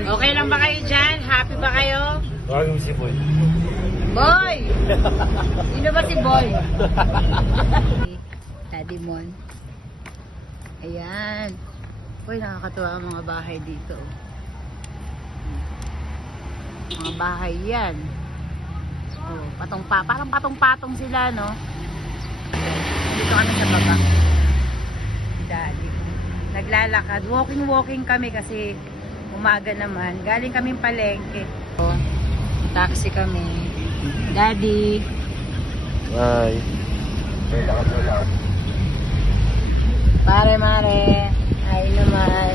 Okay lang ba kayo dyan? Happy ba kayo? Tawagin mo si Boy. Boy! Sino ba si Boy? Daddy Mon. Ayan. Uy, nakakatuwa ang mga bahay dito. Mga bahay yan. Oh, parang patong-patong sila, no? Dito kami sa baba. Daddy. Naglalakad. Walking kami kasi umaga naman. Galing kaming palengke. Oh, taxi kami. Daddy. Hi. Mare. Ay naman.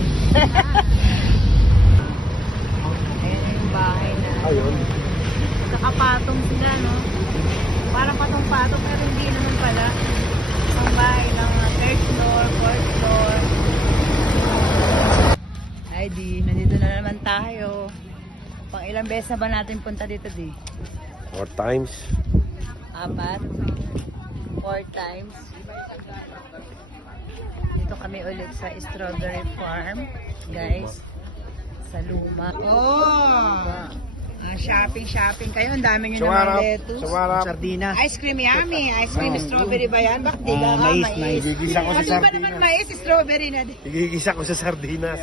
Ayan yung bahay na. Ayun. Nakapatong sila, no? Parang patong-patong pero hindi naman pala. Isang bahay ng 3rd floor, 4th floor. Ay di, nandito na naman tayo. Pang ilang beses na ba natin punta dito di? 4 times. 4 times. Dito kami ulit sa Strawberry Farm, guys. Sa Luma. Oh! Shopping kayo. Ang dami nyo naman lettuce. Sardinas. Ice cream yummy. Ice cream strawberry ba yan? Bakit di ka Mais. Gigisa ko sa Ano ba naman sardinas. mais? Strawberry na din. Gigisa ko sa sardinas.